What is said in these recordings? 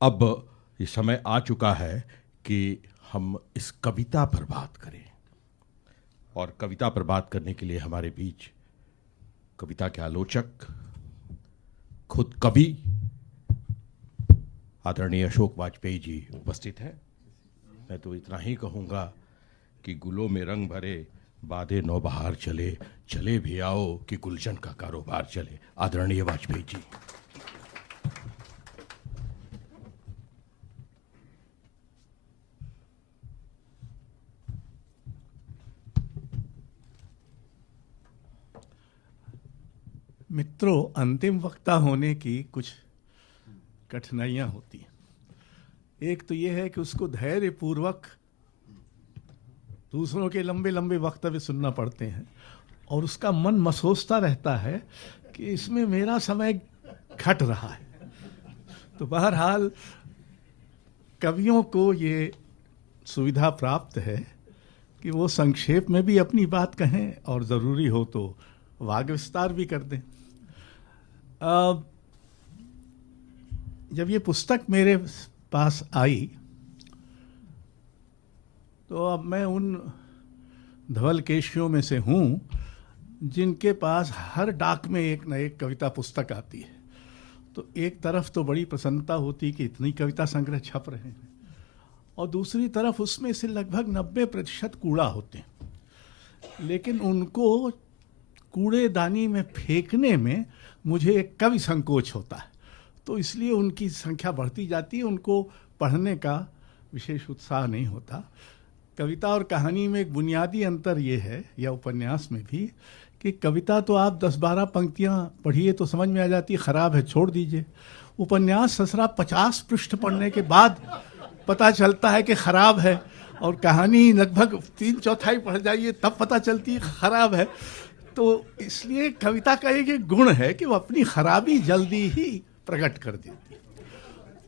अब ये समय आ चुका है कि हम इस कविता पर बात करें। और कविता पर बात करने के लिए हमारे बीच कविता के आलोचक, खुद कवि आदरणीय अशोक वाजपेयी जी उपस्थित हैं। मैं तो इतना ही कहूँगा कि गुलों में रंग भरे बादे नौबहार चले, चले भी आओ कि गुलशन का कारोबार चले। आदरणीय वाजपेयी जी। मित्रों, अंतिम वक्ता होने की कुछ कठिनाइयां होती हैं। एक तो यह है कि उसको धैर्य पूर्वक दूसरों के लंबे लंबे वक्तव्य सुनना पड़ते हैं और उसका मन मसोसता रहता है कि इसमें मेरा समय घट रहा है। तो बहरहाल कवियों को ये सुविधा प्राप्त है कि वो संक्षेप में भी अपनी बात कहें और ज़रूरी हो तो वाग विस्तार भी कर दें। जब ये पुस्तक मेरे पास आई तो अब मैं उन धवल केशियों में से हूँ जिनके पास हर डाक में एक न एक कविता पुस्तक आती है। तो एक तरफ तो बड़ी प्रसन्नता होती कि इतनी कविता संग्रह छप रहे हैं और दूसरी तरफ उसमें से लगभग 90% कूड़ा होते हैं। लेकिन उनको कूड़ेदानी में फेंकने में मुझे एक कवि संकोच होता है, तो इसलिए उनकी संख्या बढ़ती जाती है, उनको पढ़ने का विशेष उत्साह नहीं होता। कविता और कहानी में एक बुनियादी अंतर ये है, या उपन्यास में भी, कि कविता तो आप 10-12 पंक्तियाँ पढ़िए तो समझ में आ जाती है, ख़राब है छोड़ दीजिए। उपन्यास ससरा 50 पृष्ठ पढ़ने के बाद पता चलता है कि ख़राब है, और कहानी लगभग 3/4 पढ़ जाइए तब पता चलती है ख़राब है। तो इसलिए कविता का एक गुण है कि वो अपनी खराबी जल्दी ही प्रकट कर देती है।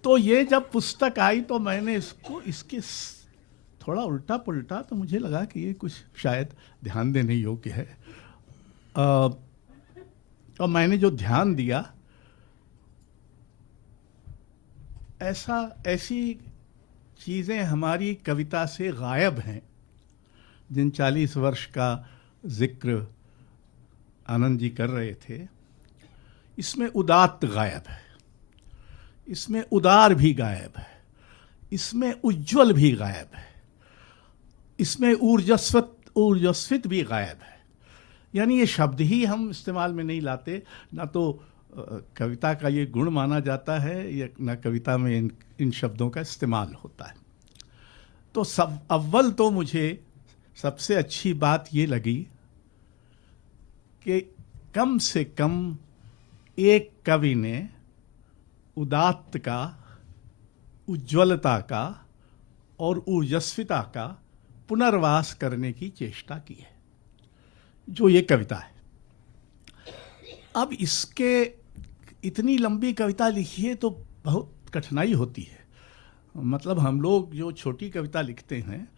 तो ये जब पुस्तक आई तो मैंने इसके थोड़ा उल्टा पुल्टा, तो मुझे लगा कि ये कुछ शायद ध्यान देने योग्य है। और मैंने जो ध्यान दिया, ऐसी चीज़ें हमारी कविता से गायब हैं जिन 40 वर्ष का जिक्र आनंद जी कर रहे थे। इसमें उदात्त गायब है, इसमें उदार भी गायब है, इसमें उज्जवल भी गायब है, इसमें ऊर्जस्वित भी गायब है। यानी ये शब्द ही हम इस्तेमाल में नहीं लाते, ना तो कविता का ये गुण माना जाता है, या ना कविता में इन शब्दों का इस्तेमाल होता है। तो अव्वल तो मुझे सबसे अच्छी बात ये लगी कि कम से कम एक कवि ने उदात्त का, उज्ज्वलता का और ऊर्जस्विता का पुनर्वास करने की चेष्टा की है, जो ये कविता है। अब इसके इतनी लंबी कविता लिखी है तो बहुत कठिनाई होती है। मतलब हम लोग जो छोटी कविता लिखते हैं,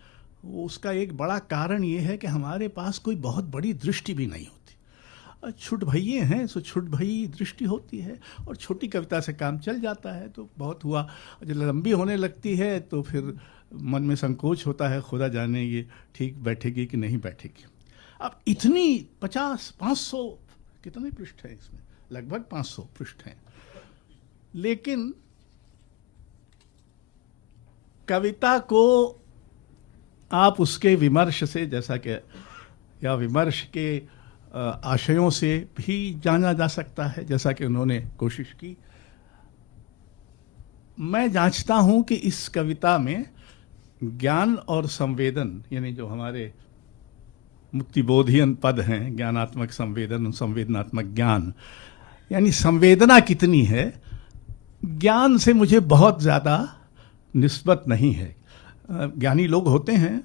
वो उसका एक बड़ा कारण ये है कि हमारे पास कोई बहुत बड़ी दृष्टि भी नहीं होती। छुट भइये हैं सो छुट भई दृष्टि होती है, और छोटी कविता से काम चल जाता है। तो बहुत हुआ, जब लंबी होने लगती है तो फिर मन में संकोच होता है, खुदा जाने ये ठीक बैठेगी कि नहीं बैठेगी। अब इतनी 500 कितने पृष्ठ हैं इसमें? लगभग 500 पृष्ठ हैं। लेकिन कविता को आप उसके विमर्श से, जैसा कि, या विमर्श के आशयों से भी जाना जा सकता है, जैसा कि उन्होंने कोशिश की। मैं जांचता हूं कि इस कविता में ज्ञान और संवेदन, यानी जो हमारे मुक्तिबोधियन पद हैं, ज्ञानात्मक संवेदन, संवेदनात्मक ज्ञान, यानी संवेदना कितनी है। ज्ञान से मुझे बहुत ज़्यादा निस्बत नहीं है। ज्ञानी लोग होते हैं,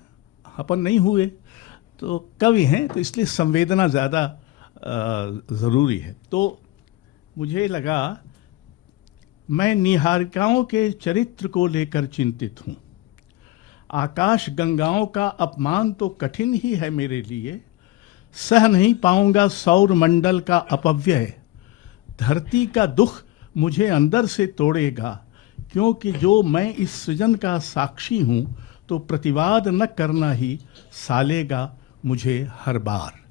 अपन नहीं हुए, तो कवि हैं, तो इसलिए संवेदना ज़्यादा ज़रूरी है। तो मुझे लगा, मैं निहारिकाओं के चरित्र को लेकर चिंतित हूँ। आकाश गंगाओं का अपमान तो कठिन ही है मेरे लिए, सह नहीं पाऊंगा सौर मंडल का अपव्यय। धरती का दुख मुझे अंदर से तोड़ेगा, क्योंकि जो मैं इस सृजन का साक्षी हूं, तो प्रतिवाद न करना ही सालेगा मुझे हर बार।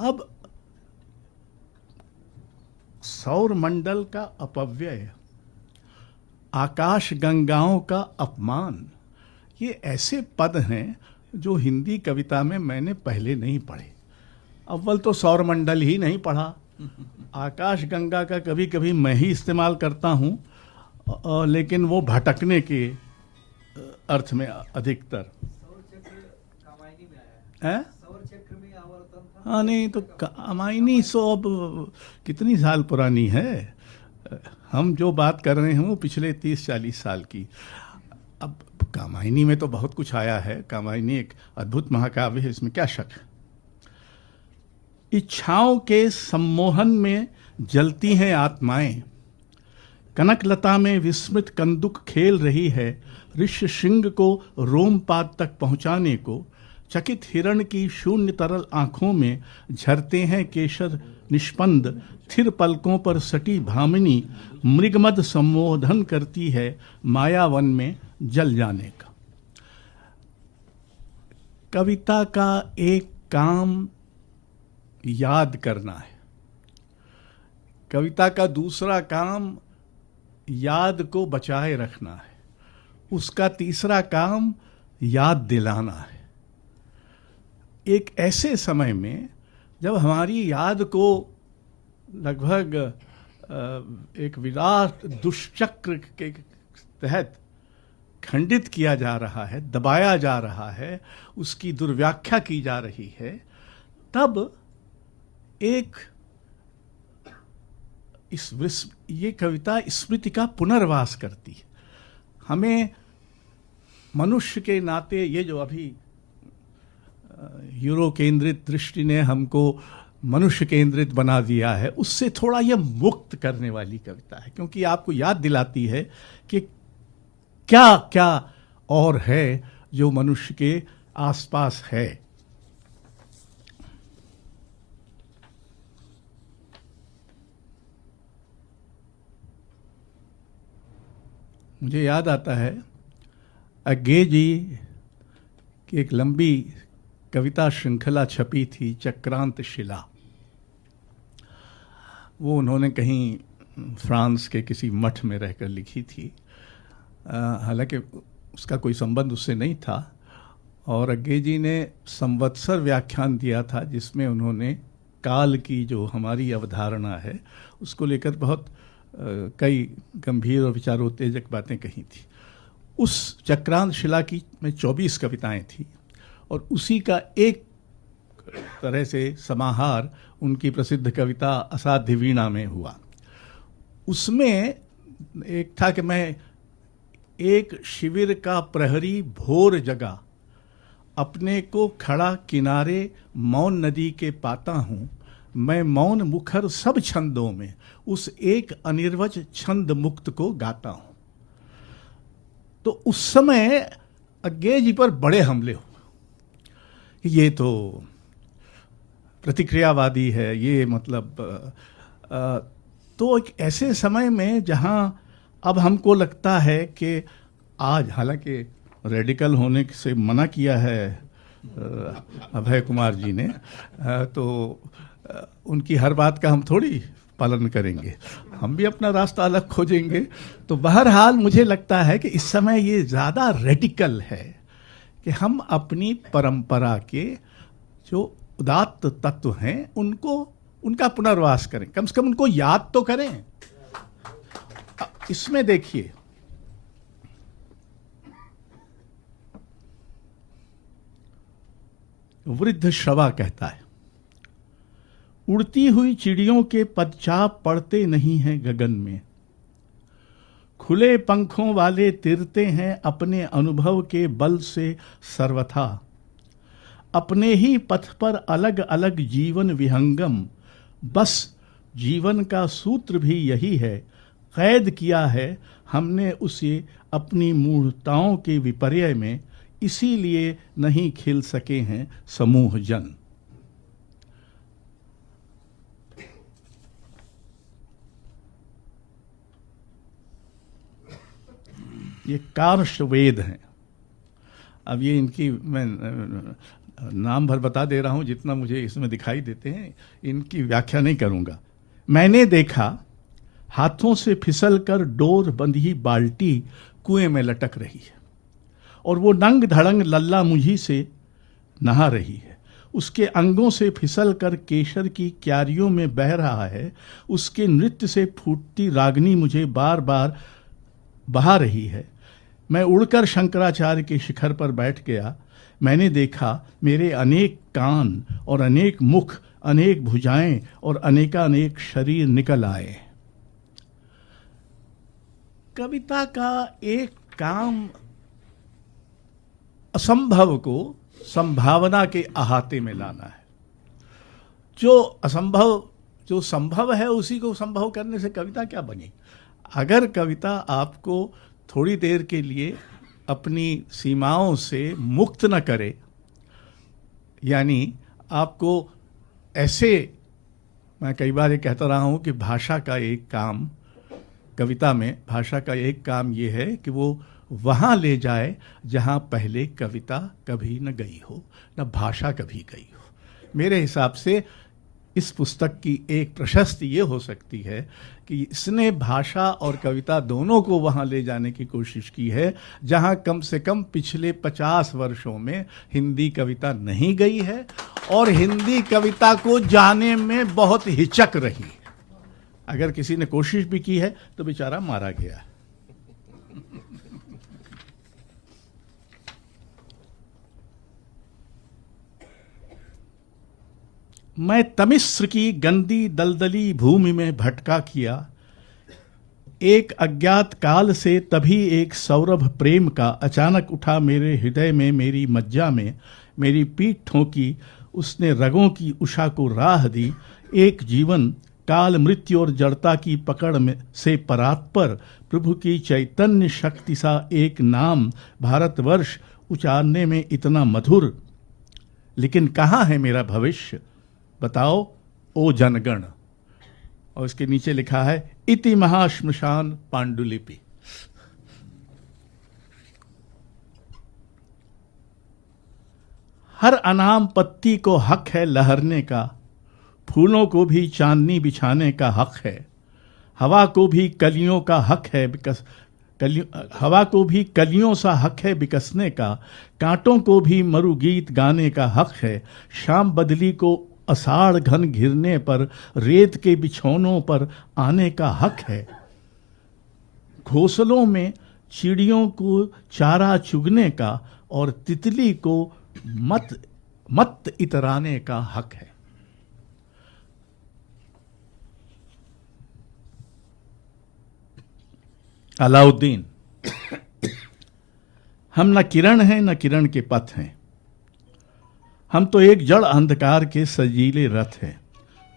अब सौर मंडल का अपव्यय, आकाश गंगाओं का अपमान, ये ऐसे पद हैं जो हिंदी कविता में मैंने पहले नहीं पढ़े। अव्वल तो सौर मंडल ही नहीं पढ़ा, आकाश गंगा का कभी कभी मैं ही इस्तेमाल करता हूँ, लेकिन वो भटकने के अर्थ में अधिकतर है। हाँ, नहीं तो कामायनी सो अब कितनी साल पुरानी है। हम जो बात कर रहे हैं वो पिछले 30-40 साल की। अब कामायनी में तो बहुत कुछ आया है, कामायनी एक अद्भुत महाकाव्य है, इसमें क्या शक है। इच्छाओं के सम्मोहन में जलती हैं आत्माएं, कनकलता में विस्मृत कंदुक खेल रही है, ऋष्य श्रृंग को रोमपाद तक पहुंचाने को। चकित हिरण की शून्य तरल आंखों में झरते हैं केशर निष्पंद, थिर पलकों पर सटी भामिनी मृगमद संबोधन करती है मायावन में जल जाने का। कविता का एक काम याद करना है, कविता का दूसरा काम याद को बचाए रखना है, उसका तीसरा काम याद दिलाना है। एक ऐसे समय में जब हमारी याद को लगभग एक विराट दुष्चक्र के तहत खंडित किया जा रहा है, दबाया जा रहा है, उसकी दुर्व्याख्या की जा रही है, तब एक ये कविता स्मृति का पुनर्वास करती है। हमें मनुष्य के नाते ये जो अभी यूरो केंद्रित दृष्टि ने हमको मनुष्य केंद्रित बना दिया है, उससे थोड़ा यह मुक्त करने वाली कविता है, क्योंकि आपको याद दिलाती है कि क्या क्या और है जो मनुष्य के आसपास है। मुझे याद आता है अज्ञे जी की एक लंबी कविता श्रृंखला छपी थी, चक्रांत शिला। वो उन्होंने कहीं फ्रांस के किसी मठ में रहकर लिखी थी, हालांकि उसका कोई संबंध उससे नहीं था। और अज्ञे जी ने संवत्सर व्याख्यान दिया था, जिसमें उन्होंने काल की जो हमारी अवधारणा है उसको लेकर बहुत कई गंभीर और विचारोत्तेजक बातें कही थी। उस चक्रांत शिला की में 24 कविताएं थी, और उसी का एक तरह से समाहार उनकी प्रसिद्ध कविता असाध्य वीणा में हुआ। उसमें एक था कि मैं एक शिविर का प्रहरी भोर जगा, अपने को खड़ा किनारे मौन नदी के पाता हूँ, मैं मौन मुखर सब छंदों में उस एक अनिर्वच छंद मुक्त को गाता हूँ। तो उस समय अज्ञे जी पर बड़े हमले हुए, ये तो प्रतिक्रियावादी है, ये मतलब तो एक ऐसे समय में जहाँ अब हमको लगता है कि आज, हालांकि रेडिकल होने से मना किया है अभय कुमार जी ने, तो उनकी हर बात का हम थोड़ी पालन करेंगे, हम भी अपना रास्ता अलग खोजेंगे। तो बहरहाल मुझे लगता है कि इस समय ये ज़्यादा रेडिकल है कि हम अपनी परंपरा के जो उदात्त तत्व हैं उनको, उनका पुनर्वास करें, कम से कम उनको याद तो करें। इसमें देखिए, वृद्ध श्रवा कहता है, उड़ती हुई चिड़ियों के पदचाप पड़ते नहीं हैं गगन में, खुले पंखों वाले तिरते हैं अपने अनुभव के बल से सर्वथा, अपने ही पथ पर अलग अलग जीवन विहंगम, बस जीवन का सूत्र भी यही है, कैद किया है हमने उसे अपनी मूढ़ताओं के विपर्य में, इसीलिए नहीं खिल सके हैं समूह जन। ये कार्ष वेद हैं। अब ये इनकी मैं नाम भर बता दे रहा हूँ जितना मुझे इसमें दिखाई देते हैं, इनकी व्याख्या नहीं करूँगा। मैंने देखा हाथों से फिसल कर डोर बंधी बाल्टी कुएं में लटक रही है और वो नंग धड़ंग लल्ला मुझी से नहा रही है। उसके अंगों से फिसल कर केशर की क्यारियों में बह रहा है। उसके नृत्य से फूटती रागनी मुझे बार बार बहा रही है। मैं उड़कर शंकराचार्य के शिखर पर बैठ गया। मैंने देखा मेरे अनेक कान और अनेक मुख, अनेक भुजाएं और अनेकानेक शरीर निकल आए। कविता का एक काम असंभव को संभावना के अहाते में लाना है। जो संभव है उसी को संभव करने से कविता क्या बनी। अगर कविता आपको थोड़ी देर के लिए अपनी सीमाओं से मुक्त न करे, यानी आपको ऐसे, मैं कई बार ये कहता रहा हूँ कि भाषा का एक काम, कविता में भाषा का एक काम ये है कि वो वहाँ ले जाए जहाँ पहले कविता कभी न गई हो, न भाषा कभी गई हो। मेरे हिसाब से इस पुस्तक की एक प्रशस्ति ये हो सकती है कि इसने भाषा और कविता दोनों को वहाँ ले जाने की कोशिश की है जहाँ कम से कम पिछले 50 वर्षों में हिंदी कविता नहीं गई है और हिंदी कविता को जाने में बहुत हिचक रही है। अगर किसी ने कोशिश भी की है तो बेचारा मारा गया है। मैं तमिस्र की गंदी दलदली भूमि में भटका किया। एक अज्ञात काल से तभी एक सौरभ प्रेम का अचानक उठा मेरे हृदय में, मेरी मज्जा में, मेरी पीठ ठोंकी। उसने रगों की उषा को राह दी। एक जीवन काल मृत्यु और जड़ता की पकड़ में से परात्पर प्रभु की चैतन्य शक्ति सा एक नाम भारतवर्ष उचारने में इतना मधुर। लेकिन कहाँ है मेरा भविष्य, बताओ ओ जनगण। और इसके नीचे लिखा है इति महाश्मशान पांडुलिपि। हर अनाम पत्ती को हक है लहरने का, फूलों को भी चांदनी बिछाने का हक है। हवा को भी कलियों का हक है हवा को भी कलियों सा हक है बिकसने का। कांटों को भी मरु गीत गाने का हक है। शाम बदली को अषाढ़ घन घिरने पर रेत के बिछौनों पर आने का हक है। घोंसलों में चिड़ियों को चारा चुगने का और तितली को मत इतराने का हक है। अलाउद्दीन। हम न किरण हैं न किरण के पथ हैं, हम तो एक जड़ अंधकार के सजीले रथ हैं।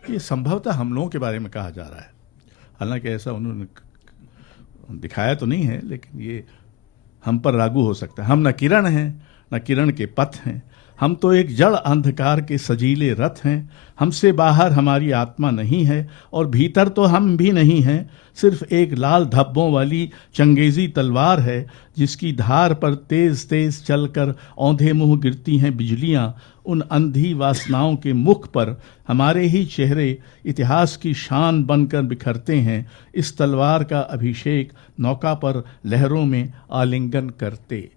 ये संभवतः हम लोगों के बारे में कहा जा रहा है, हालांकि ऐसा उन्होंने दिखाया तो नहीं है, लेकिन ये हम पर लागू हो सकता है। हम न किरण हैं न किरण के पथ हैं, हम तो एक जड़ अंधकार के सजीले रथ हैं। हमसे बाहर हमारी आत्मा नहीं है और भीतर तो हम भी नहीं हैं। सिर्फ एक लाल धब्बों वाली चंगेजी तलवार है जिसकी धार पर तेज तेज चलकर औंधे मुंह गिरती हैं बिजलियां। उन अंधी वासनाओं के मुख पर हमारे ही चेहरे इतिहास की शान बनकर बिखरते हैं। इस तलवार का अभिषेक नौका पर लहरों में आलिंगन करते।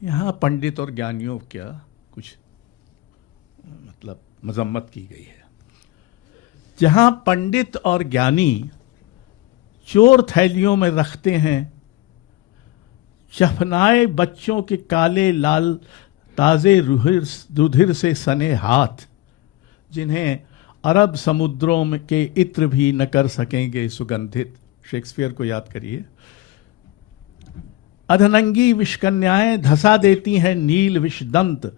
यहाँ पंडित और ज्ञानियों क्या कुछ मतलब मजम्मत की गई है। जहाँ पंडित और ज्ञानी चोर थैलियों में रखते हैं चफनाए बच्चों के काले लाल ताजे रुधिर से सने हाथ, जिन्हें अरब समुद्रों में के इत्र भी न कर सकेंगे सुगंधित। शेक्सपियर को याद करिए। अधनंगी विषकन्याएं धसा देती हैं नील विषदंत।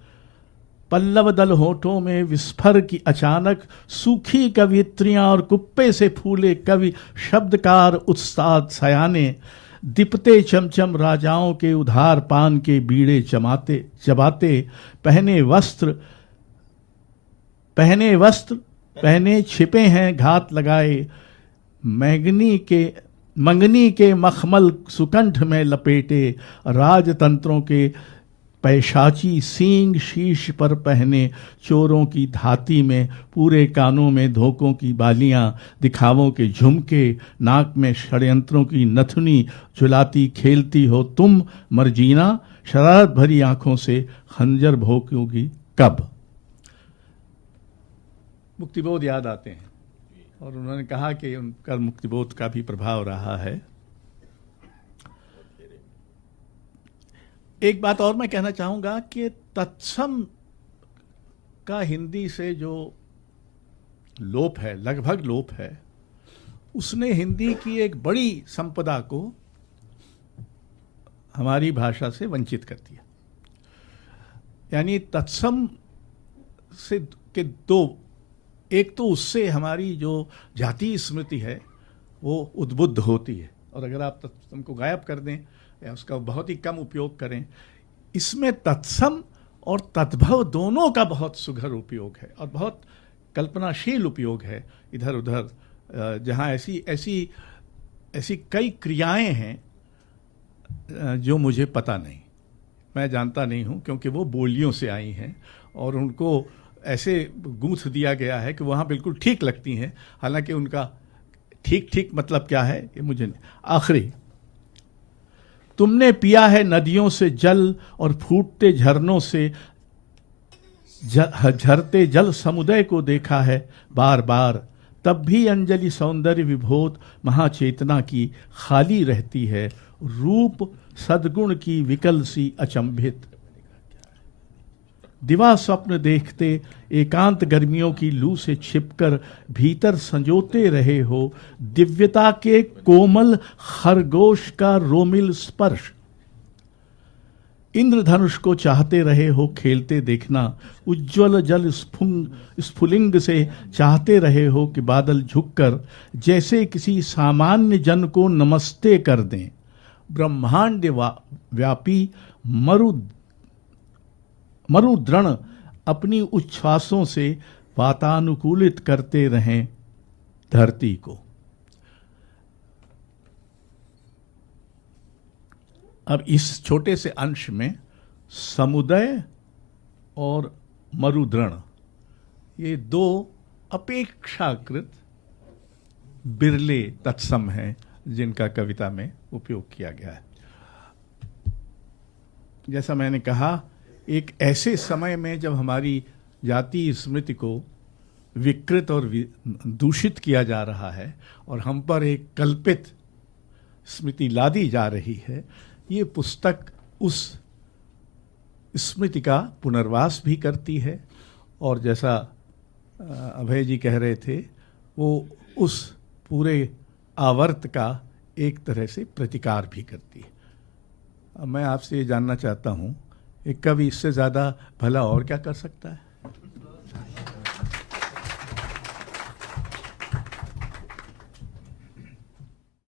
पल्लव दल होठों में विस्फर की अचानक सूखी कवित्रियां और कुप्पे से फूले कवि शब्दकार उत्साद सयाने। दीपते चमचम राजाओं के उधार पान के बीड़े चबाते। पहने वस्त्र पहने छिपे हैं घात लगाए, मंगनी के मखमल सुकंठ में लपेटे, राजतंत्रों के पैशाची सींग शीश पर पहने, चोरों की धाती में पूरे कानों में धोखों की बालियां, दिखावों के झुमके, नाक में षड्यंत्रों की नथुनी झुलाती खेलती हो तुम मर्जीना, शरारत भरी आंखों से खंजर भोंकोगी कब। मुक्तिबोध याद आते हैं और उन्होंने कहा कि उनका मुक्तिबोध का भी प्रभाव रहा है। एक बात और मैं कहना चाहूंगा कि तत्सम का हिंदी से जो लोप है, लगभग लोप है, उसने हिंदी की एक बड़ी संपदा को हमारी भाषा से वंचित कर दिया। यानी तत्सम से के दो, एक तो उससे हमारी जो जातीय स्मृति है वो उद्बुद्ध होती है, और अगर आप तत्सम को गायब कर दें या उसका बहुत ही कम उपयोग करें, इसमें तत्सम और तद्भव दोनों का बहुत सुघर उपयोग है और बहुत कल्पनाशील उपयोग है। इधर उधर जहाँ ऐसी कई क्रियाएं हैं जो मुझे पता नहीं, मैं जानता नहीं हूँ, क्योंकि वो बोलियों से आई हैं और उनको ऐसे गूंथ दिया गया है कि वहाँ बिल्कुल ठीक लगती हैं, हालांकि उनका ठीक मतलब क्या है ये मुझे नहीं। आखिरी, तुमने पिया है नदियों से जल और फूटते झरनों से झरते जल समुदय को देखा है बार बार, तब भी अंजलि सौंदर्य विभोत महाचेतना की खाली रहती है, रूप सद्गुण की विकल सी अचंभित। दिवा स्वप्न देखते एकांत गर्मियों की लू से छिपकर भीतर संजोते रहे हो, दिव्यता के कोमल खरगोश का रोमिल स्पर्श। इंद्रधनुष को चाहते रहे हो खेलते देखना, उज्ज्वल जल स्फुलिंग से चाहते रहे हो कि बादल झुककर जैसे किसी सामान्य जन को नमस्ते कर दें। ब्रह्मांड व्यापी मरुद्रण अपनी उच्छ्वासों से वातानुकूलित करते रहें धरती को। अब इस छोटे से अंश में समुदय और मरुद्रण, ये दो अपेक्षाकृत बिरले तत्सम हैं जिनका कविता में उपयोग किया गया है। जैसा मैंने कहा, एक ऐसे समय में जब हमारी जातीय स्मृति को विकृत और दूषित किया जा रहा है और हम पर एक कल्पित स्मृति लादी जा रही है, ये पुस्तक उस स्मृति का पुनर्वास भी करती है और जैसा अभय जी कह रहे थे, वो उस पूरे आवर्त का एक तरह से प्रतिकार भी करती है। अब मैं आपसे ये जानना चाहता हूँ, एक कवि इससे ज़्यादा भला और क्या कर सकता है?